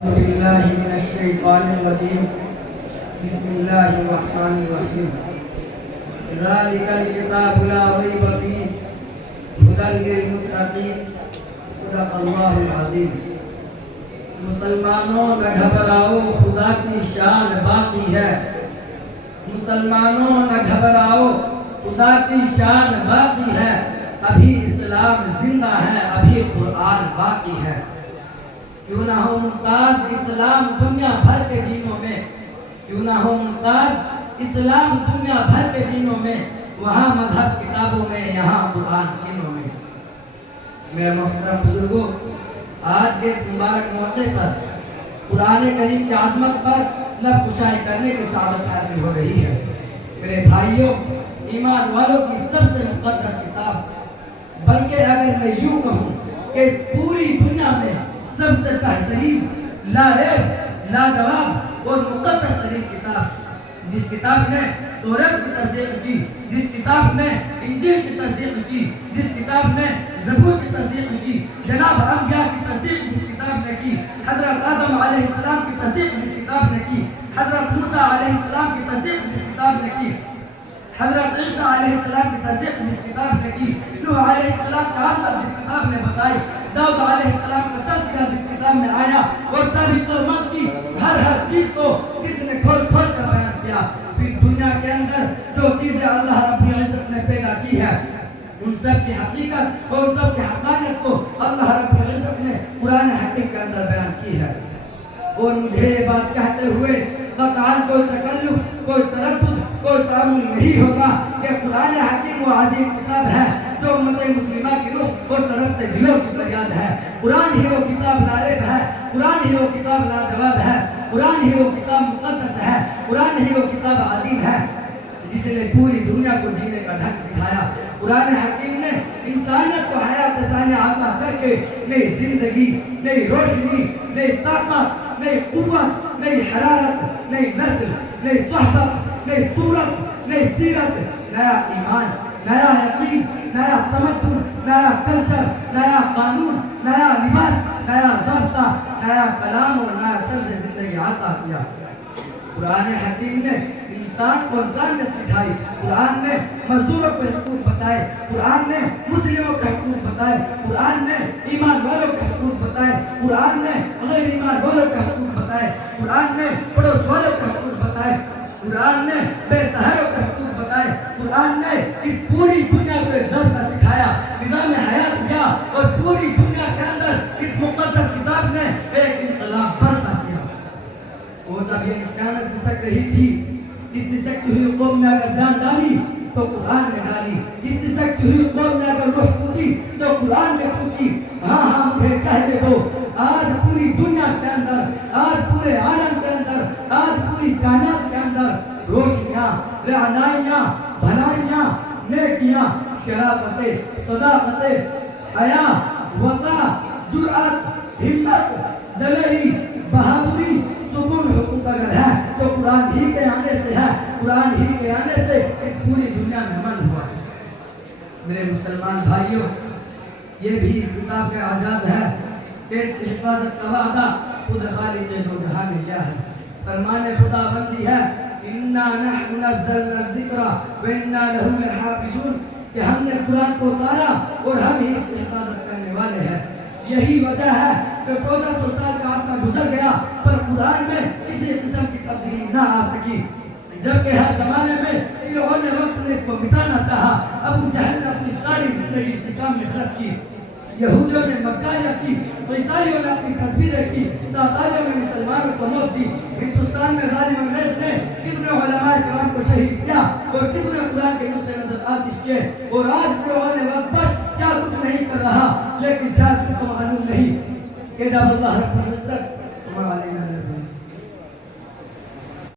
بالله من الشيطان الرجيم بسم الله الرحمن الرحيم ذلك الكتاب لا ريب فيه هدى للمتقين صدق الله العظيم مسلمانوں نہ گھبراؤ خدا کی شان باقی ہے مسلمانوں نہ گھبراؤ خدا کی شان باقی ہے ابھی اسلام زندہ ہے ابھی قرآن باقی ہے کیوں نہ ہو ممتاز اسلام دنیا بھر کے دینوں میں کیوں نہ ہو ممتاز اسلام دنیا بھر کے دینوں میں وہاں مذہب کتابوں میں یہاں قرآن سینوں میں میرے محترم بزرگوں آج کے اس مبارک موقع پر قرآن کریم کی عظمت پر لب کشائی کرنے کی سعادت حاصل ہو رہی ہے میرے بھائیوں ایمان والوں کی سب سے مقدس کتاب بلکہ اگر میں یوں کہوں کہ اس پوری دنیا میں سب سے بہترین لا ریب لا جواب اور مقدس ترین کتاب جس کتاب نے تورات کی تصدیق کی جس کتاب نے انجیل کی تصدیق کی جس کتاب نے زبور کی تصدیق کی جناب انبیاء کی تصدیق جس کتاب نے کی حضرت آدم علیہ السلام کی تصدیق جس کتاب نے کی حضرت موسیٰ علیہ السلام کی تصدیق جس کتاب نے کی حضرت عیسیٰ علیہ السلام کی تصدیق جس کتاب نے کی نوح علیہ السلام کا عظمت جس کتاب نے بتائی داؤد علیہ السلام کا تذکرہ جس کتاب میں آیا اور ساری قوموں کی ہر چیز کو جس نے کھول کھول کر بیان کیا پھر دنیا کے اندر جو چیزیں اللہ رب العزت نے پیدا کی ہے ان سب کی حقیقت اور ان سب کی حقانیت کو اللہ رب العزت نے قرآن حکیم کے اندر بیان کی ہے اور مجھے یہ بات کہتے ہوئے قطعاً کوئی تکلف کوئی تردد کوئی تعامل نہیں ہوگا کہ قرآن حکیم و عظیم کتاب ہے جو امت مسلمہ کی روح اور تڑپتے دلوں کی فریاد ہے قرآن ہی وہ کتاب لائق ہے قرآن ہی وہ کتاب لاجواب ہے قرآن ہی وہ کتاب مقدس ہے قرآن ہی وہ کتاب عظیم ہے جس نے پوری دنیا کو جینے کا ڈھنگ سکھایا قرآن حکیم نے انسانیت کو حیات ثانیہ عطا کر کے نئی زندگی نئی روشنی نئی طاقت نئی قوت نئی حرارت نئی نسل نئی صحبت نئی صورت نئی سیرت نیا ایمان نیا یقین نیا تمدن نیا کلچر نیا قانون نیا لباس نیا ضابطہ نیا کلام اور نیا طرز زندگی عطا کیا قرآن حکیم نے انسان کو انسانیت سکھائی قرآن نے مزدوروں کے حقوق بتائے قرآن نے مسلموں کے حقوق بتائے قرآن نے ایمان والوں کے حقوق بتائے قرآن نے غیر ایمان والوں کے حقوق بتائے قرآن نے پڑوس والوں کے حقوق بتائے قرآن نے بے سہاروں کے حقوق بتائے قرآن نے اس پوری دنیا کو ایک درس سکھایا نظام حیات دیا اور پوری دنیا کے اندر اس مقدس کتاب نے ایک انقلاب برپا کیا وہ جب یہ انسانیت سسک رہی تھی اس سسکتی ہوئی قوم نے اگر جان ڈالی تو قرآن نے ڈالی اس سسکتی ہوئی قوم نے اگر روح پھوکی تو قرآن نے پھوکی ہاں مجھے کہہ دے دو آج پوری دنیا کے اندر آج پورے عالم کے اندر آج پوری کائنات کے اندر روشنیاں رعنائیاں بھلائیاں نیکیاں شرافت صداقت حیا وقار جرأت ہمت دلیری بہادری سکون حقوق اگر ہے تو قرآن ہی کے آنے سے ہے قرآن ہی کے آنے سے اس پوری دنیا میں من ہوا ہے میرے مسلمان بھائیوں یہ بھی اس کتاب کا اعجاز ہے کہ اس کی حفاظت کا وعدہ خود خالق دو جہاں نے کیا ہے فرمان خدا بندی ہے اِنَّا نَحْنُ نَزَّلْنَا الذِّكْرَ وَإِنَّا لَهُ لَحَافِظُونَ کہ ہم نے قرآن کو اتارا اور ہم ہی اس کی حفاظت کرنے والے ہیں یہی وجہ ہے کہ 1400 سال کا عرصہ گزر گیا پر قرآن میں کسی قسم کی تبدیلی نہ آ سکی جبکہ ہر زمانے میں فرعون نے وقت نے اس کو مٹانا چاہا ابو جہل نے اپنی ساری زندگی اسی کام میں خرچ کی یہودیوں نے مکاریاں کی تو عیسائیوں نے اپنی تدبیریں کی تاتاریوں نے مسلمانوں کو موت دی ہندوستان میں غالب انگریز نے کتنے علماء کرام کو شہید کیا اور کتنے قرآن کے نسخے نظر آتش کیے اور آج فرعون نے بس کیا کچھ نہیں کر رہا لیکن شاید تم کو معلوم نہیں کہ جب اللہ رب العزت